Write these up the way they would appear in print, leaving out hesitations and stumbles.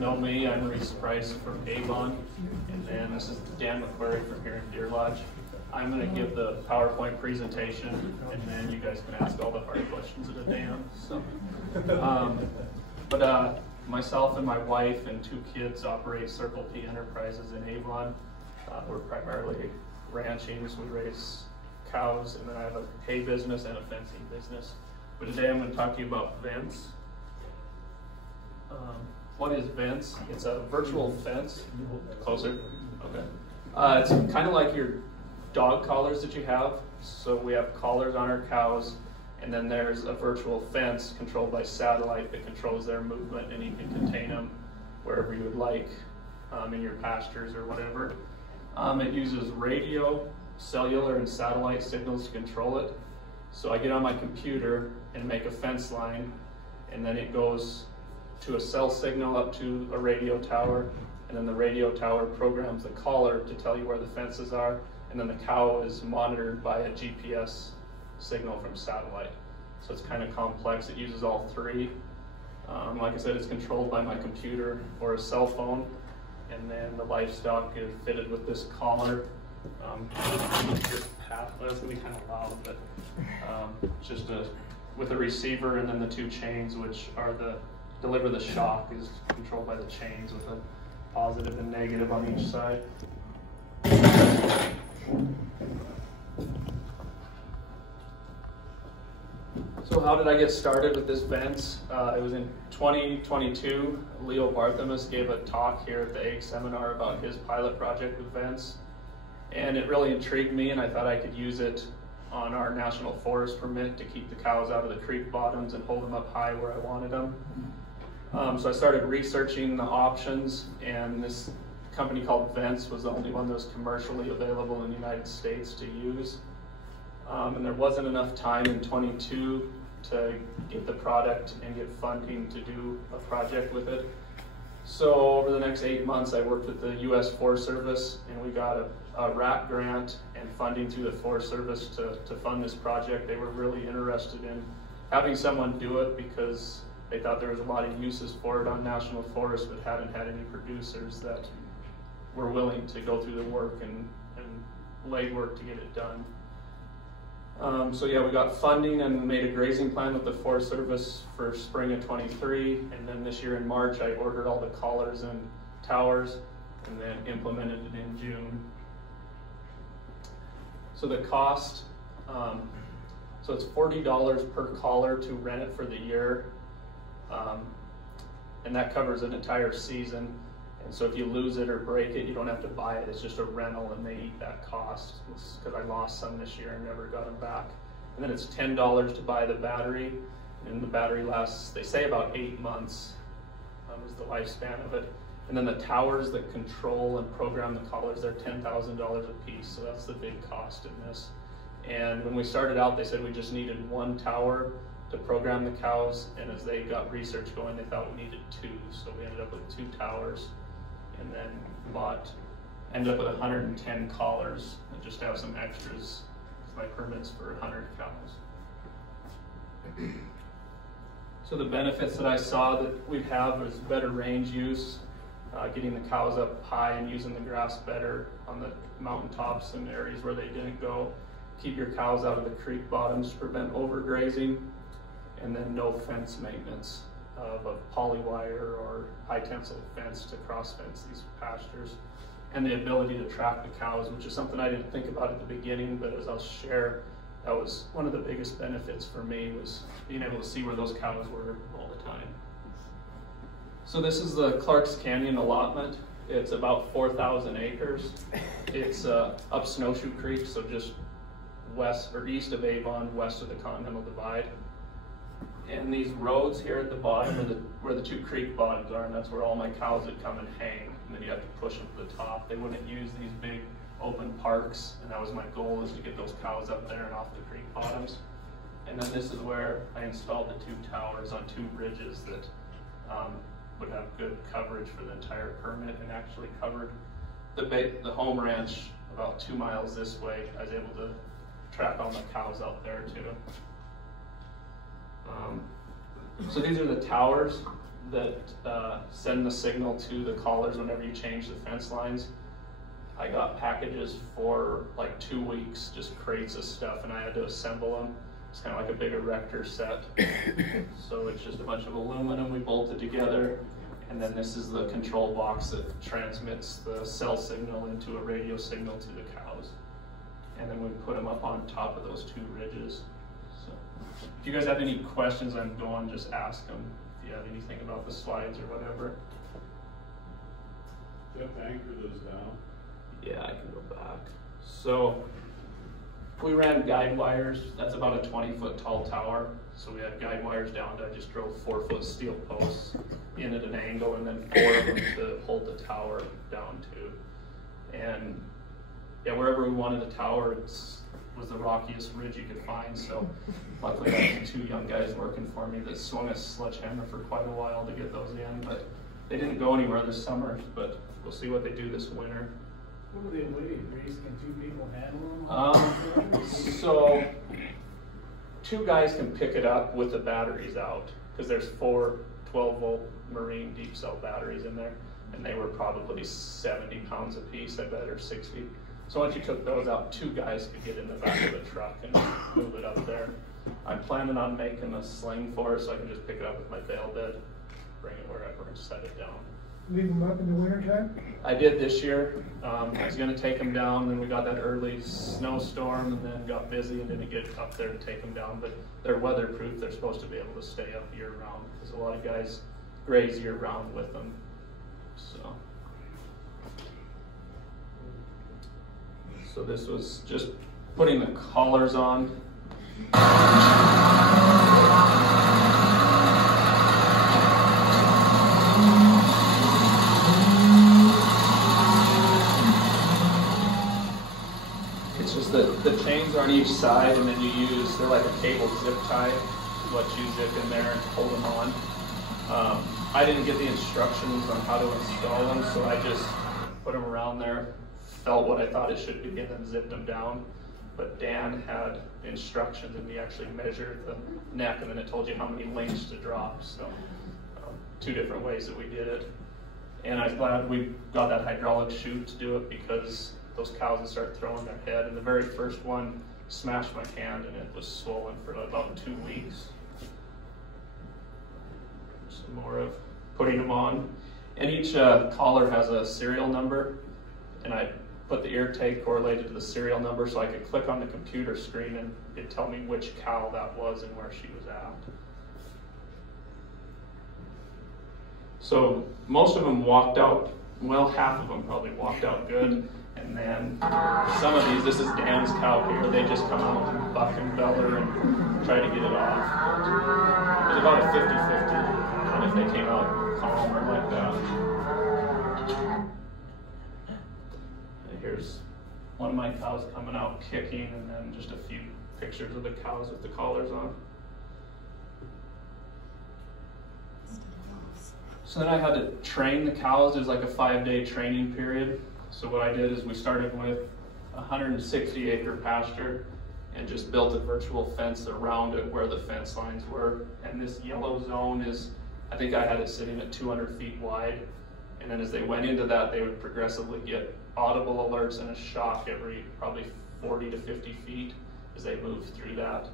know me, I'm Reece from Avon, and then this is Dan McQuarrie from here in Deer Lodge. I'm going to give the PowerPoint presentation, and then you guys can ask all the hard questions of the Dan. So, myself and my wife and 2 kids operate Circle P Enterprises in Avon. We're primarily ranching, so we raise cows, and then I have a hay business and a fencing business. But today I'm going to talk to you about Vence. What is Vence? It's a virtual fence. Closer? Okay. It's kind of like your dog collars that you have. So we have collars on our cows, and then there's a virtual fence controlled by satellite that controls their movement, and you can contain them wherever you would like, in your pastures or whatever. It uses radio, cellular, and satellite signals to control it. So I get on my computer and make a fence line, and then it goes to a cell signal up to a radio tower, and then the radio tower programs the collar to tell you where the fences are, and then the cow is monitored by a GPS signal from satellite. So it's kind of complex. It uses all 3. Like I said, it's controlled by my computer or a cell phone, and then the livestock is fitted with this collar. This path, that's going to be kind of loud, but just with a receiver, and then the 2 chains, which are deliver the shock, is controlled by the chains with a positive and negative on each side. So how did I get started with this Vence? It was in 2022. Leo Barthemus gave a talk here at the Egg Seminar about his pilot project with Vence, and it really intrigued me, and I thought I could use it on our National Forest permit to keep the cows out of the creek bottoms and hold them up high where I wanted them. So I started researching the options, and this company called Vence was the only one that was commercially available in the United States to use. And there wasn't enough time in 22 to get the product and get funding to do a project with it. So over the next 8 months, I worked with the U.S. Forest Service, and we got a RAP grant and funding through the Forest Service to fund this project. They were really interested in having someone do it because they thought there was a lot of uses for it on National Forest, but hadn't had any producers that were willing to go through the work and legwork to get it done. So yeah, we got funding and made a grazing plan with the Forest Service for spring of 23, and then this year in March I ordered all the collars and towers and then implemented it in June. So the cost, so it's $40 per collar to rent it for the year, and that covers an entire season. And so if you lose it or break it, you don't have to buy it. It's just a rental, and they eat that cost. Because I lost some this year and never got them back. And then it's $10 to buy the battery, and the battery lasts, they say, about 8 months is the lifespan of it. And then the towers that control and program the collars, they're $10,000 a piece, so that's the big cost in this. And when we started out, they said we just needed 1 tower to program the cows, and as they got research going, they thought we needed 2, so we ended up with 2 towers. And then ended up with 110 collars, and just to have some extras with my permits for 100 cows. So the benefits that I saw that we'd have is better range use, getting the cows up high and using the grass better on the mountaintops and areas where they didn't go. Keep your cows out of the creek bottoms to prevent overgrazing, and then no fence maintenance of a polywire or high tensile fence to cross fence these pastures, and the ability to track the cows, which is something I didn't think about at the beginning, but as I'll share, that was one of the biggest benefits for me, was being able to see where those cows were all the time. So this is the Clark's Canyon allotment. It's about 4,000 acres. It's up Snowshoe Creek, so just west or east of Avon, west of the Continental Divide. And these roads here at the bottom are where the 2 creek bottoms are, and that's where all my cows would come and hang. And then you have to push them to the top. They wouldn't use these big open parks, and that was my goal, is to get those cows up there and off the creek bottoms. And then this is where I installed the 2 towers on 2 bridges that would have good coverage for the entire permit, and actually covered the home ranch about 2 miles this way. I was able to track all my cows out there too. So these are the towers. that send the signal to the collars whenever you change the fence lines. I got packages for like 2 weeks, just crates of stuff, and I had to assemble them. It's kind of like a big erector set. So it's just a bunch of aluminum we bolted together, and then this is the control box that transmits the cell signal into a radio signal to the cows. And then we put them up on top of those 2 ridges. So if you guys have any questions on going, just ask them. If you have anything about the slides or whatever. Do you have to anchor those down? Yeah, I can go back. So we ran guide wires. That's about a 20-foot tall tower. So we had guide wires down to, I just drove 4-foot steel posts in at an angle, and then 4 of them to hold the tower down to. And yeah, wherever we wanted a tower, was the rockiest ridge you could find. So luckily I had 2 young guys working for me that swung a sledgehammer for quite a while to get those in, but they didn't go anywhere this summer, but we'll see what they do this winter. What do they weigh, Reece? Can 2 people handle them? So 2 guys can pick it up with the batteries out, because there's 4 12-volt marine deep cell batteries in there, and they were probably 70 pounds a piece, I bet, or 60. So once you took those out, 2 guys could get in the back of the truck and move it up there. I'm planning on making a sling for it so I can just pick it up with my bale bed, bring it wherever and set it down. Leave them up in the winter time? I did this year. I was going to take them down, then we got that early snowstorm and then got busy and didn't get up there to take them down. But they're weatherproof. They're supposed to be able to stay up year round, because a lot of guys graze year round with them. So this was just putting the collars on. It's just that the chains are on each side, and then they're like a cable zip tie. Let you zip in there and hold them on. I didn't get the instructions on how to install them, so I just put them around there, felt what I thought it should be, and then zipped them down. But Dan had instructions, and he actually measured the neck, and then it told you how many links to drop. So 2 different ways that we did it. And I'm glad we got that hydraulic chute to do it, because those cows would start throwing their head. And the very first one smashed my hand, and it was swollen for about 2 weeks. Some more of putting them on. And each collar has a serial number, and I put the ear tag correlated to the serial number, so I could click on the computer screen and it'd tell me which cow that was and where she was at. So most of them walked out, well, half of them probably walked out good. And then some of these, this is Dan's cow here, they just come out and buck and beller and try to get it off. It was about a 50-50 on if they came out calmer like that. And here's one of my cows coming out kicking, and then just a few pictures of the cows with the collars on. So then I had to train the cows. There's like a 5-day training period. So what I did is we started with a 160-acre pasture and just built a virtual fence around it where the fence lines were. And this yellow zone is, I think I had it sitting at 200 feet wide. And then as they went into that, they would progressively get audible alerts and a shock every probably 40 to 50 feet as they moved through that.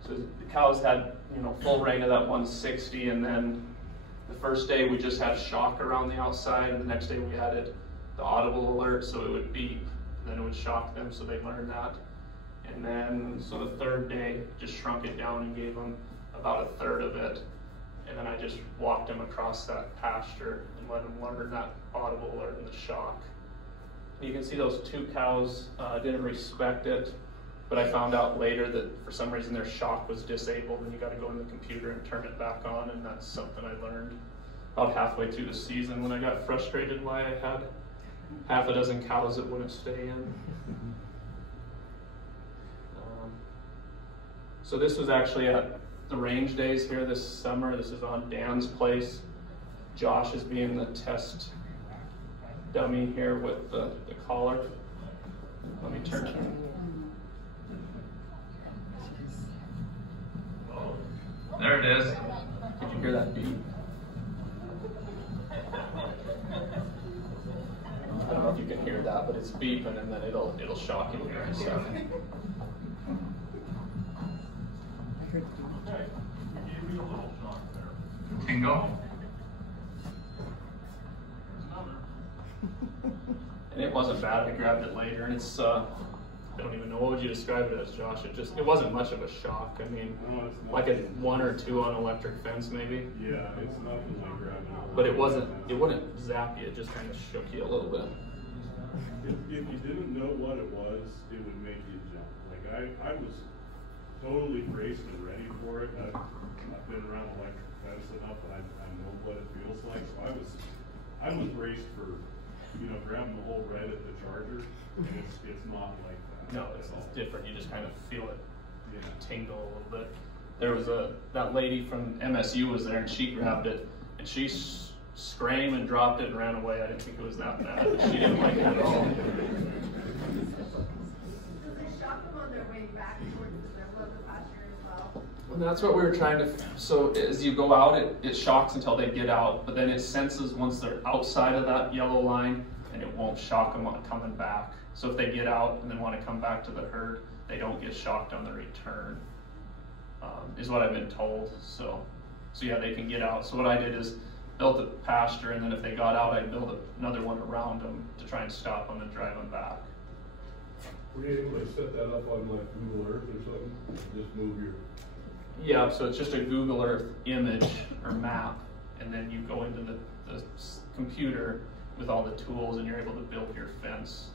So the cows had, full reign of that 160, and then the first day we just had shock around the outside, and the next day we added the audible alert, so it would beep, then it would shock them, so they learned that. And then, so the third day, just shrunk it down and gave them about a third of it. And then I just walked them across that pasture and let them learn that audible alert and the shock. And you can see those 2 cows didn't respect it, but I found out later that for some reason their shock was disabled, and you got to go in the computer and turn it back on, and that's something I learned about halfway through the season when I got frustrated why I had half a dozen cows that wouldn't stay in. So this was actually at the range days here this summer. This is on Dan's place. Josh is being the test dummy here with the collar. Let me turn it on. There it is. Did you hear that beep? that, but it's beeping and then it'll shock you here in a second. Okay, gave you a little shock there. Tingle. There's another. And it wasn't bad. I grabbed it later, and it's I don't even know, what would you describe it as, Josh? It wasn't much of a shock. I mean, No, it's not. like a 1 or 2 on electric fence maybe. Yeah, it's nothing like grabbing a But it wouldn't zap you. It just kind of shook you a little bit. If you didn't know what it was, it would make you jump. Like I was totally braced and ready for it. I've been around electric fence enough that I know what it feels like. So I was braced for, grabbing the whole red at the charger, and it's not like that. No, it's different. You just kind of feel it Yeah. tingle a little bit. There was that lady from MSU was there, and she grabbed it, and she screamed and dropped it and ran away. I didn't think it was that bad, but she didn't like it at all. Does it shock them on their way back towards the middle of the pasture as well? And that's what we were trying to, so as you go out, it shocks until they get out, but then it senses once they're outside of that yellow line, and it won't shock them on coming back. So if they get out and then want to come back to the herd, they don't get shocked on the return, is what I've been told. So yeah, they can get out. So what I did is built a pasture, and then if they got out, I'd build another one around them to try and stop them and drive them back. Were you able to set that up on like Google Earth or something? Just move your... Yeah, so it's just a Google Earth image or map, and then you go into the computer with all the tools, and you're able to build your fence.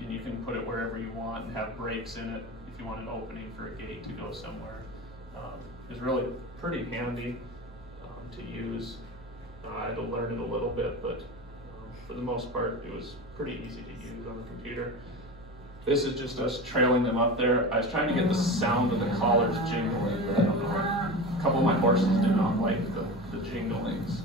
And you can put it wherever you want and have breaks in it if you want an opening for a gate to go somewhere. It's really pretty handy to use. I had to learn it a little bit, but for the most part, it was pretty easy to use on the computer. This is just us trailing them up there. I was trying to get the sound of the collars jingling, but I don't know. A couple of my horses did not like the jinglings.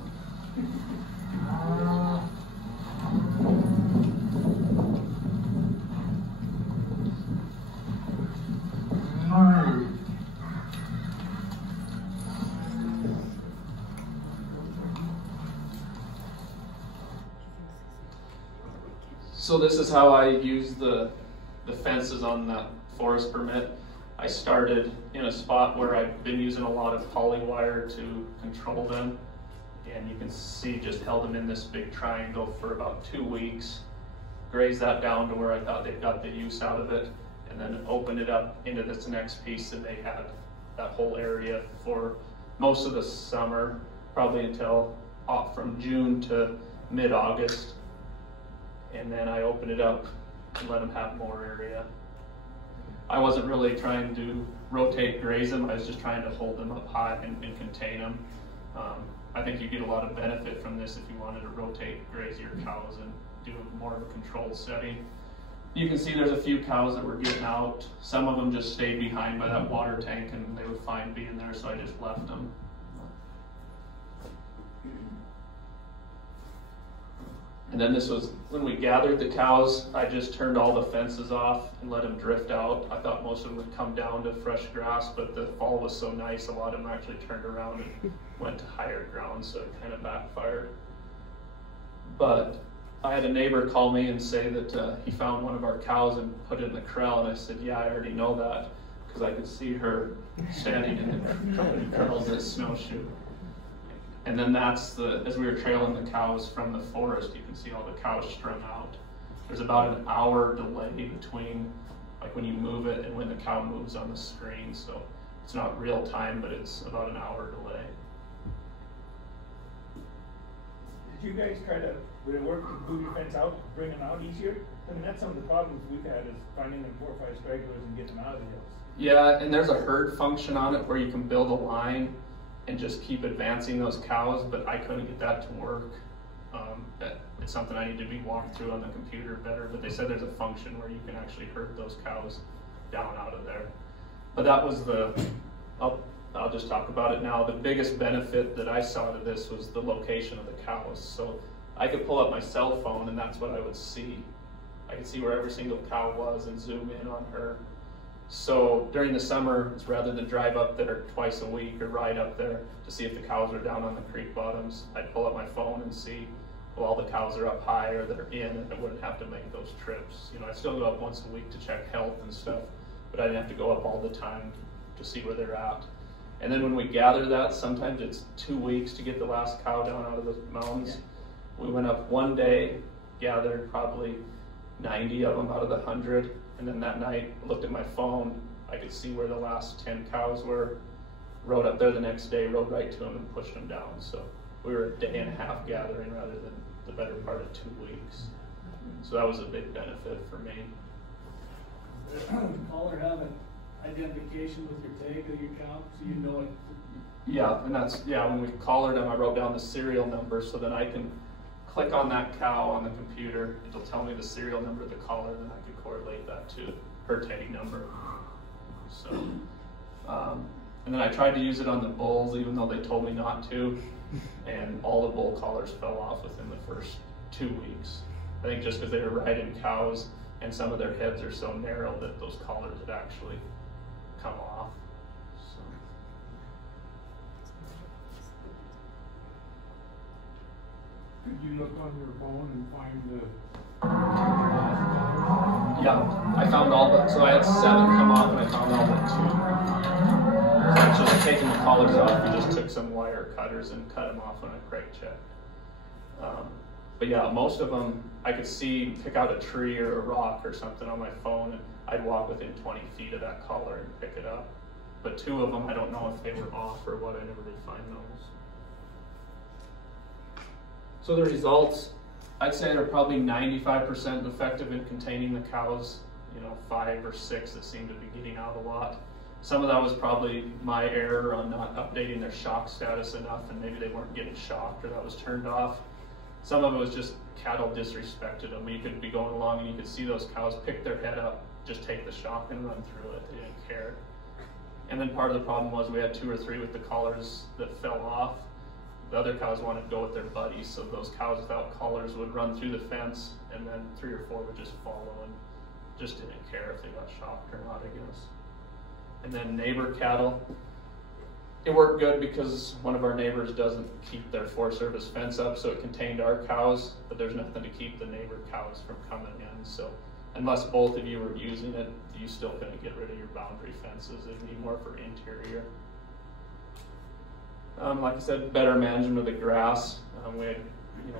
So this is how I use the fences on that forest permit. I started in a spot where I've been using a lot of poly wire to control them. And you can see just held them in this big triangle for about 2 weeks. Grazed that down to where I thought they got the use out of it. And then opened it up into this next piece, and they had that whole area for most of the summer, probably until from June to mid-August. And then I opened it up and let them have more area. I wasn't really trying to rotate graze them. I was just trying to hold them up high and contain them. I think you get a lot of benefit from this if you wanted to rotate graze your cows and do more of a controlled setting. You can see there's a few cows that were getting out. Some of them just stayed behind by that water tank, and they were fine being there, so I just left them. And then this was, when we gathered the cows, I just turned all the fences off and let them drift out. I thought most of them would come down to fresh grass, but the fall was so nice, a lot of them actually turned around and went to higher ground, so it kind of backfired. But I had a neighbor call me and say that he found one of our cows and put it in the corral, and I said, yeah, I already know that, because I could see her standing in the corral of this snowshoe. And then that's as we were trailing the cows from the forest, you can see all the cows strung out. There's about an hour delay between like when you move it and when the cow moves on the screen. So it's not real time, but it's about an hour delay. Did you guys try to, would it work to move your fence out, bring them out easier? I mean, that's some of the problems we've had is finding them 4 or 5 stragglers and getting them out of the hills. Yeah, and there's a herd function on it where you can build a line and just keep advancing those cows, but I couldn't get that to work. It's something I need to be walked through on the computer better, but they said there's a function where you can actually herd those cows down out of there. But that was I'll just talk about it now. The biggest benefit that I saw to this was the location of the cows. So I could pull up my cell phone and that's what I would see. I could see where every single cow was and zoom in on her. So during the summer, it's rather than drive up there twice a week or ride up there to see if the cows are down on the creek bottoms, I'd pull up my phone and see well, the cows are up high or they're in, and I wouldn't have to make those trips. You know, I still go up once a week to check health and stuff, but I didn't have to go up all the time to see where they're at. And then when we gather that, sometimes it's 2 weeks to get the last cow down out of the mountains. We went up one day, gathered probably 90 of them out of the 100, and then that night, looked at my phone, I could see where the last 10 cows were, rode up there the next day, rode right to them and pushed them down. So we were a day and a half gathering rather than the better part of 2 weeks. So that was a big benefit for me. Caller have an identification with your tag of your cow, so you know it. Yeah, and that's, yeah, when we collared them, I wrote down the serial number so that I can click on that cow on the computer. It'll tell me the serial number of the collar, and I can correlate that to her tag number. So, and then I tried to use it on the bulls, even though they told me not to, and all the bull collars fell off within the first 2 weeks. I think just because they were riding cows, and some of their heads are so narrow that those collars had actually come off. So. Did you look on your phone and find the? Yeah, I found all but, so I had 7 come off and I found all but 2. So it's just taking the collars off, we just took some wire cutters and cut them off when I crate checked. But yeah, most of them, I could see, pick out a tree or a rock or something on my phone, and I'd walk within 20 feet of that collar and pick it up. But 2 of them, I don't know if they were off or what, I never did find those. So the results, I'd say they're probably 95% effective in containing the cows, you know, 5 or 6 that seem to be getting out a lot. Some of that was probably my error on not updating their shock status enough, and maybe they weren't getting shocked or that was turned off. Some of it was just cattle disrespected them. You could be going along and you could see those cows pick their head up, just take the shock and run through it. They didn't care. And then part of the problem was we had 2 or 3 with the collars that fell off. The other cows wanted to go with their buddies, so those cows without collars would run through the fence, and then 3 or 4 would just follow and just didn't care if they got shocked or not, I guess. And then neighbor cattle, it worked good because one of our neighbors doesn't keep their Forest Service fence up, so it contained our cows, but there's nothing to keep the neighbor cows from coming in. So unless both of you were using it, you still couldn't get rid of your boundary fences. It'd be more for interior. Like I said, better management of the grass. We had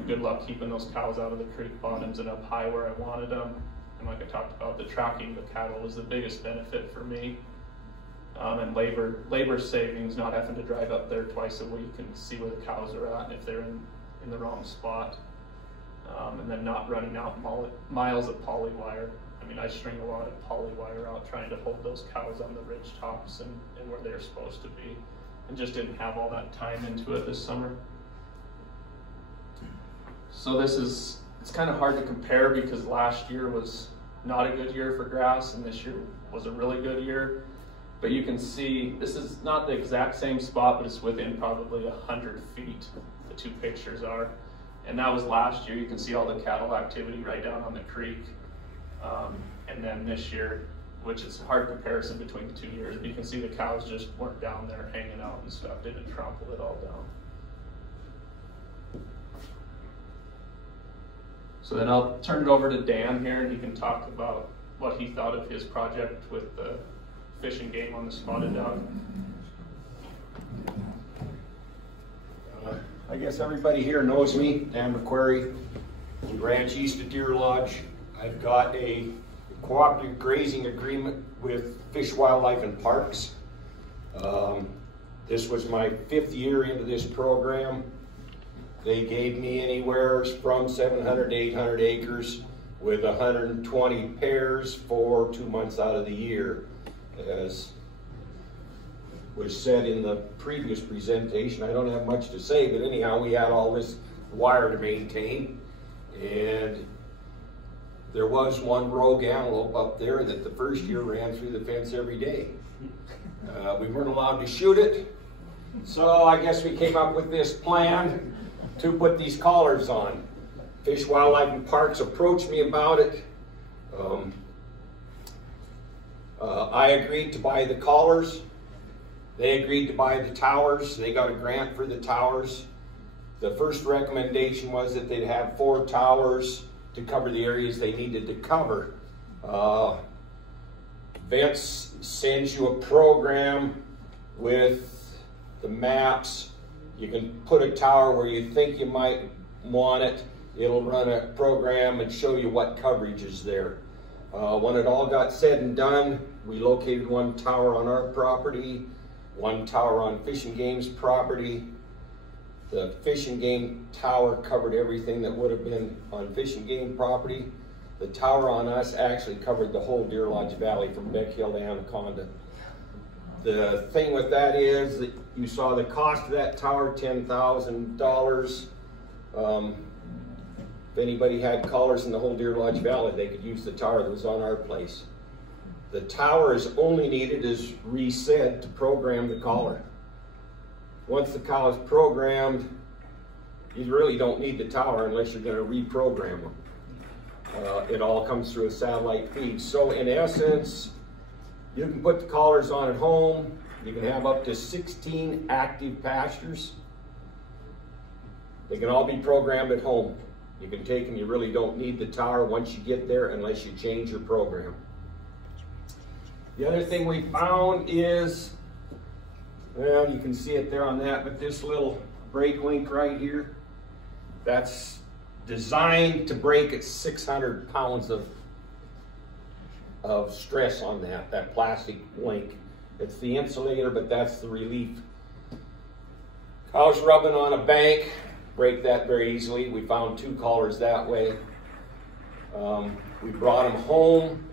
good luck keeping those cows out of the creek bottoms and up high where I wanted them. And like I talked about, the tracking of the cattle was the biggest benefit for me. And labor savings, not having to drive up there twice a week and see where the cows are at and if they're in the wrong spot. And then not running out miles of poly wire. I mean, I string a lot of poly wire out trying to hold those cows on the ridge tops and where they're supposed to be. And just didn't have all that time into it this summer. So it's kind of hard to compare because last year was not a good year for grass and this year was a really good year. But you can see, this is not the exact same spot, but it's within probably 100 feet, the 2 pictures are. And that was last year. You can see all the cattle activity right down on the creek. And then this year, which is a hard comparison between the 2 years, but you can see the cows just weren't down there hanging out and stuff, didn't trample it all down. So then I'll turn it over to Dan here and he can talk about what he thought of his project with the fish and game on the spotted dog. I guess everybody here knows me, Dan McQuarrie, ranch east of Deer Lodge. I've got a cooperative grazing agreement with Fish, Wildlife and Parks. This was my 5th year into this program. They gave me anywhere from 700 to 800 acres with 120 pairs for 2 months out of the year. As was said in the previous presentation, I don't have much to say, but anyhow, we had all this wire to maintain, and there was one rogue antelope up there that the first year ran through the fence every day. We weren't allowed to shoot it, so I guess we came up with this plan to put these collars on. Fish, Wildlife and Parks approached me about it. I agreed to buy the collars. They agreed to buy the towers. They got a grant for the towers. The first recommendation was that they'd have 4 towers to cover the areas they needed to cover. Vence sends you a program with the maps. You can put a tower where you think you might want it. It'll run a program and show you what coverage is there. When it all got said and done, we located 1 tower on our property, 1 tower on Fish and Game's property. The Fish and Game tower covered everything that would have been on Fish and Game property. The tower on us actually covered the whole Deer Lodge Valley from Beck Hill to Anaconda. The thing with that is that you saw the cost of that tower, $10,000. If anybody had callers in the whole Deer Lodge Valley, they could use the tower that was on our place. The tower is only needed, as Reece said, to program the caller. Once the call is programmed, you really don't need the tower unless you're going to reprogram them. It all comes through a satellite feed. So in essence, you can put the callers on at home. You can have up to 16 active pastures. They can all be programmed at home. You can take them, you really don't need the tower once you get there unless you change your program. The other thing we found is, well, you can see it there on that, but this little brake link right here, that's designed to brake at 600 pounds of stress on that plastic link. It's the insulator, but that's the relief. Cows rubbing on a bank, break that very easily. We found 2 collars that way. We brought them home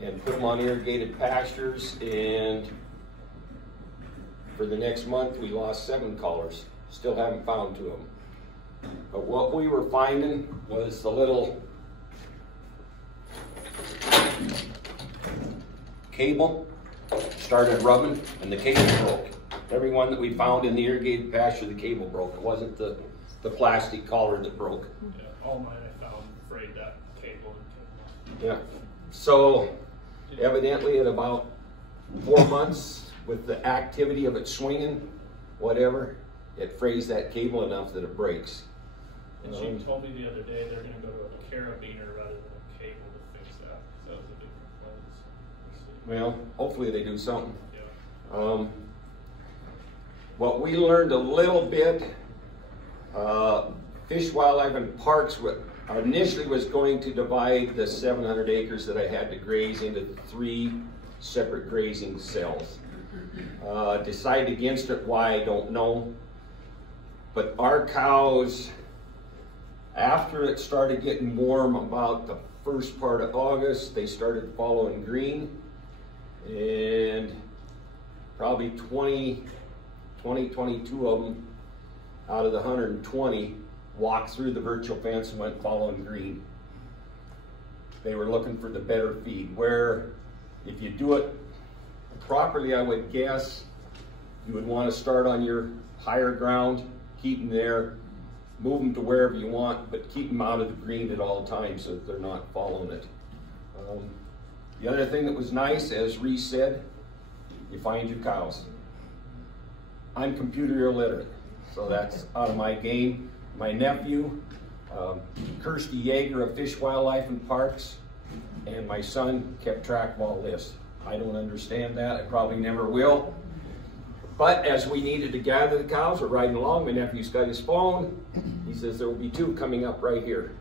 and put them on irrigated pastures, and for the next month we lost 7 collars. Still haven't found 2 of them. But what we were finding was the little cable started rubbing and the cable broke. Every one that we found in the irrigated pasture, the cable broke. It wasn't the plastic collar that broke. Yeah, all mine I found frayed that cable. Yeah. So evidently at about 4 months, with the activity of it swinging, whatever, it frays that cable enough that it breaks. And she told me the other day they're going to go to a carabiner rather than a cable to fix that. That was a different fence. Well, hopefully they do something. Yeah. What we learned a little bit, Fish, Wildlife, and Parks initially was going to divide the 700 acres that I had to graze into 3 separate grazing cells. Decided against it, why I don't know. But our cows, after it started getting warm about the first part of August, they started following green, and probably 22 of them out of the 120 walked through the virtual fence and went following green. They were looking for the better feed, where if you do it properly, I would guess you would want to start on your higher ground, keep them there, move them to wherever you want, but keep them out of the green at all times so that they're not following it. The other thing that was nice, as Reece said, you find your cows. I'm computer illiterate, so that's out of my game. My nephew, Kirsty Yeager of Fish, Wildlife, and Parks, and my son kept track of all this. I don't understand that. I probably never will. But as we needed to gather the cows, we're riding along. My nephew's got his phone. He says there will be 2 coming up right here.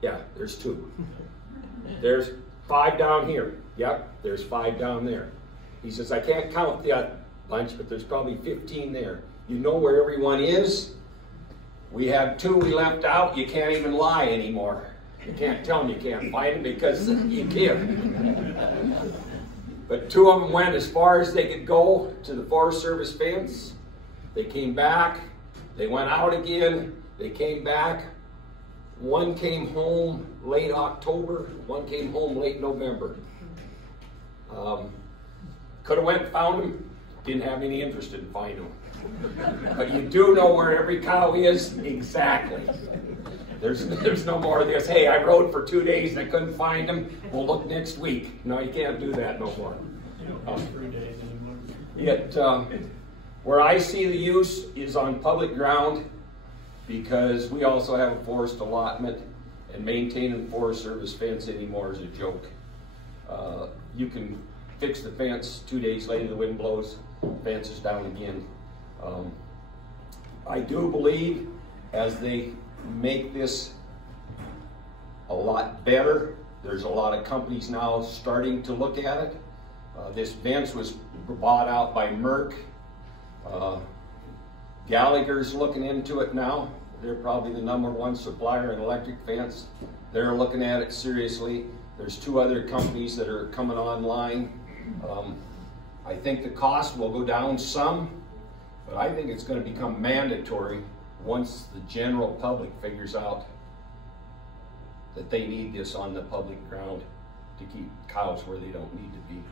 Yeah, there's 2. There's 5 down here. Yep, there's 5 down there. He says, I can't count the bunch, but there's probably 15 there. You know where everyone is. We have 2 we left out. You can't even lie anymore. You can't tell them you can't find them because you can't. But 2 of them went as far as they could go to the Forest Service fence. They came back. They went out again. They came back. 1 came home late October. 1 came home late November. Could have went and found them. Didn't have any interest in finding them. But you do know where every cow is exactly. There's no more of this, hey, I rode for 2 days and I couldn't find them. We'll look next week. No, you can't do that no more. You don't have 3 days anymore. Where I see the use is on public ground, because we also have a forest allotment, and maintaining the Forest Service fence anymore is a joke. You can fix the fence, 2 days later the wind blows, fence is down again. I do believe as they make this a lot better, there's a lot of companies now starting to look at it. This fence was bought out by Merck. Gallagher's looking into it now. They're probably the #1 supplier in electric fence. They're looking at it seriously. There's 2 other companies that are coming online. I think the cost will go down some, but I think it's going to become mandatory once the general public figures out that they need this on the public ground to keep cows where they don't need to be.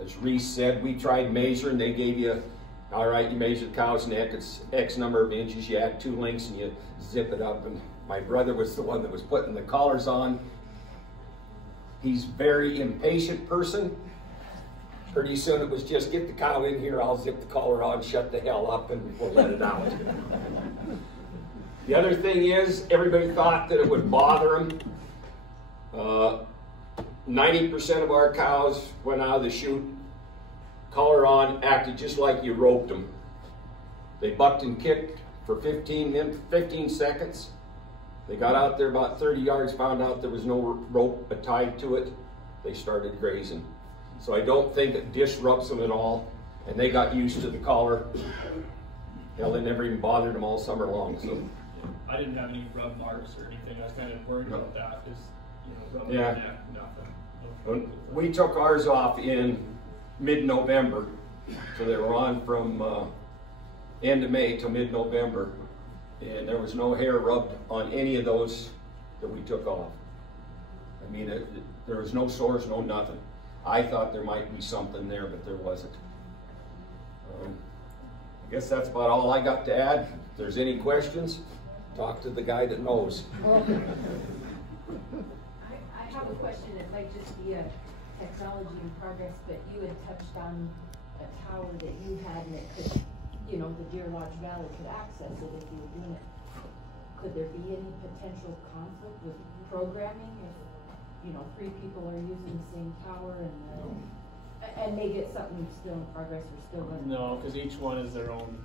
As Reece said, we tried measuring. They gave you, all right, you measure the cow's neck, it's X number of inches, you add 2 links and you zip it up. And my brother was the one that was putting the collars on. He's a very impatient person. Pretty soon it was just get the cow in here, I'll zip the collar on, shut the hell up, and we'll let it out. The other thing is, everybody thought that it would bother them. 90% of our cows went out of the chute, collar on, acted just like you roped them. They bucked and kicked for 15 seconds. They got out there about 30 yards, found out there was no rope tied to it. They started grazing. So I don't think it disrupts them at all. And they got used to the collar. Hell, it never even bothered them all summer long. So I didn't have any rub marks or anything. I was kind of worried about that. Just, rubbing Yeah. the neck, nothing. when we took ours off in mid-November, so they were on from end of May to mid-November, and there was no hair rubbed on any of those that we took off. I mean, there was no sores, no nothing. I thought there might be something there, but there wasn't. I guess that's about all I got to add. If there's any questions, talk to the guy that knows. I have a question. It might just be a technology in progress, but you had touched on a tower that you had, and it could, the Deer Lodge Valley could access it if you were doing it. Could there be any potential conflict with programming if, 3 people are using the same tower and maybe it's something still in progress or still in? No, because each one is their own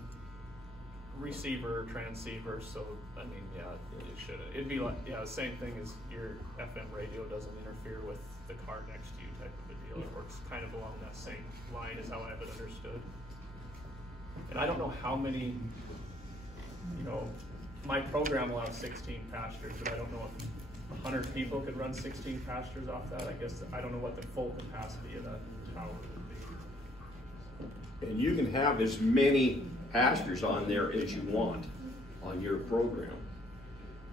receiver, transceiver, so, I mean, yeah, it shouldn't. It'd be like, the same thing as your FM radio doesn't interfere with the car next to you type of a deal. It works kind of along that same line is how I have it understood. And I don't know how many, my program allows 16 pastures, but I don't know if 100 people could run 16 pastures off that. I guess I don't know what the full capacity of that tower would be. And you can have as many pastures on there as you want on your program.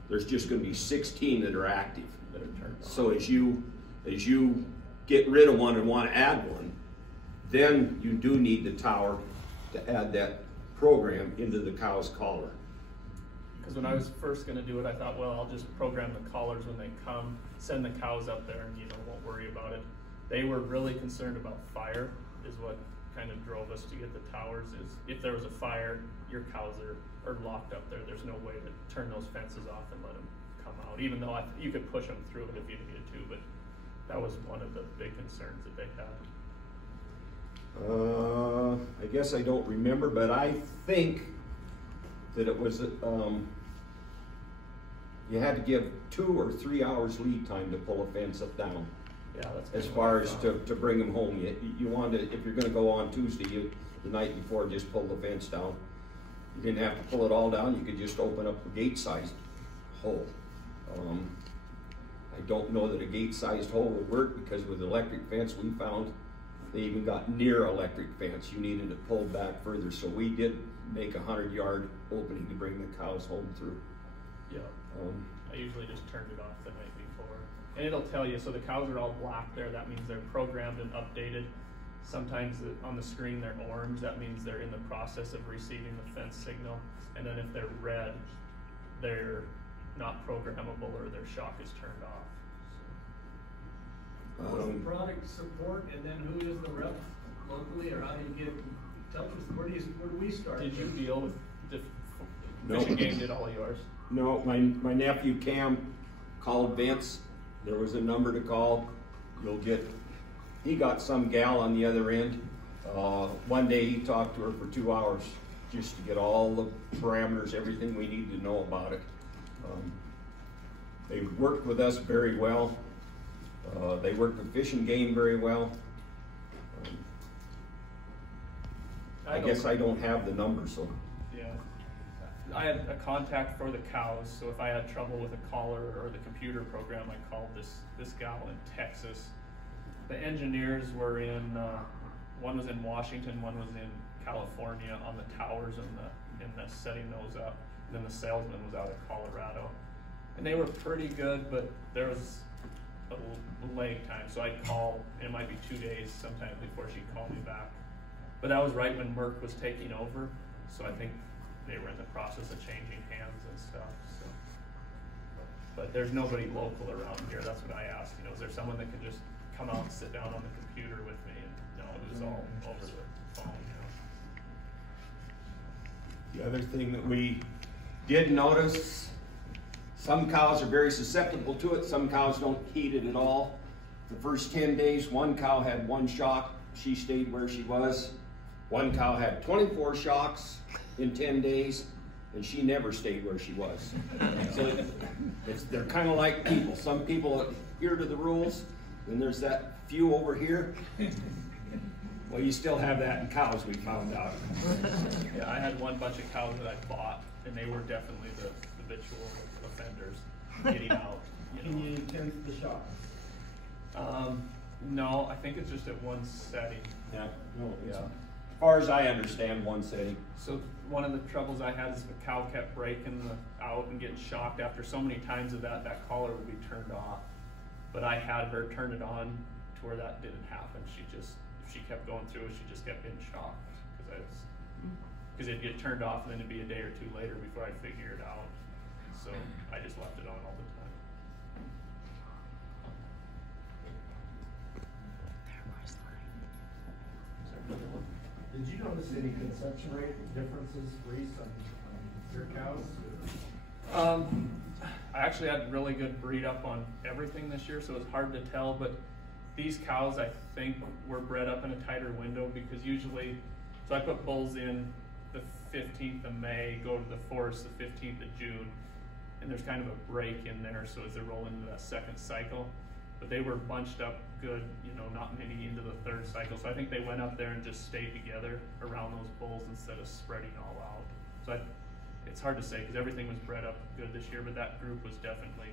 There's just going to be 16 that are active. That are turned on. So as you get rid of one and want to add one, then you do need the tower to add that program into the cow's collar. Because when I was first going to do it, I thought, well, I'll just program the collars when they come, send the cows up there, and won't worry about it. They were really concerned about fire, is what kind of drove us to get the towers. Is if there was a fire, your cows are locked up there. There's no way to turn those fences off and let them come out. Even though you could push them through it if you needed to, but that was one of the big concerns that they had. I guess I don't remember, but I think that it was, you had to give 2 or 3 hours lead time to pull a fence up down. Yeah, that's as far as to bring them home. You wanted to, if you're going to go on Tuesday, the night before, just pull the fence down. You didn't have to pull it all down. You could just open up a gate-sized hole. I don't know that a gate-sized hole would work, because with electric fence, we found they even got near electric fence. You needed it pulled back further, so we did make a 100-yard opening to bring the cows home through. Yeah. I usually just turned it off the night before. And it'll tell you, so the cows are all black there, that means they're programmed and updated. Sometimes on the screen they're orange, that means they're in the process of receiving the fence signal. And then if they're red, they're not programmable or their shock is turned off. What's the product support, and then who is the rep? locally, or how do you get, tell us, where do we start? Did you deal with the No. fishing game did all yours? No, my nephew Cam called Vence. There was a number to call. He got some gal on the other end. One day he talked to her for 2 hours just to get all the parameters, everything we need to know about it. They worked with us very well. They worked the fishing game very well. I guess I don't have the number, so. Yeah. I had a contact for the cows, so if I had trouble with a caller or the computer program, I called this gal in Texas. The engineers were in, one was in Washington, one was in California on the towers and the setting those up. And then the salesman was out of Colorado. And they were pretty good, but there was a lag time, so I'd call, and it might be 2 days sometimes before she'd call me back. But that was right when Merck was taking over, so I think they were in the process of changing hands and stuff, so. But there's nobody local around here, that's what I asked, is there someone that could just come out and sit down on the computer with me? And no, it was all over the phone, The other thing that we did notice, some cows are very susceptible to it, some cows don't heed it at all. The first 10 days, one cow had 1 shock, she stayed where she was. One cow had 24 shocks in 10 days, and she never stayed where she was. So they're kind of like people. Some people adhere to the rules, then there's that few over here. Well, you still have that in cows, we found out. Yeah, I had one bunch of cows that I bought, and they were definitely the habitual offenders getting out. Can you intense the shock? No, I think it's just at one setting. Yeah, no, Yeah. as far as I understand, one setting. So one of the troubles I had is the cow kept breaking out and getting shocked. After so many times of that collar would be turned off. But I had her turn it on to where that didn't happen. If she kept going through it, she just kept getting shocked. Because it'd get turned off and then it'd be a day or two later before I'd figure it out. So I just left it on all the time. Did you notice any conception rate differences, Reece, on your cows? I actually had really good breed up on everything this year, so it was hard to tell, but these cows I think were bred up in a tighter window because usually, so I put bulls in the 15th of May, go to the forest the 15th of June, and there's kind of a break in there, so as they roll into that second cycle. But they were bunched up good, not many into the third cycle. So I think they went up there and just stayed together around those bulls instead of spreading all out. So it's hard to say because everything was bred up good this year, but that group was definitely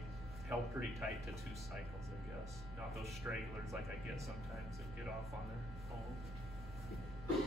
held pretty tight to 2 cycles, I guess. Not those stragglers like I get sometimes that get off on their own.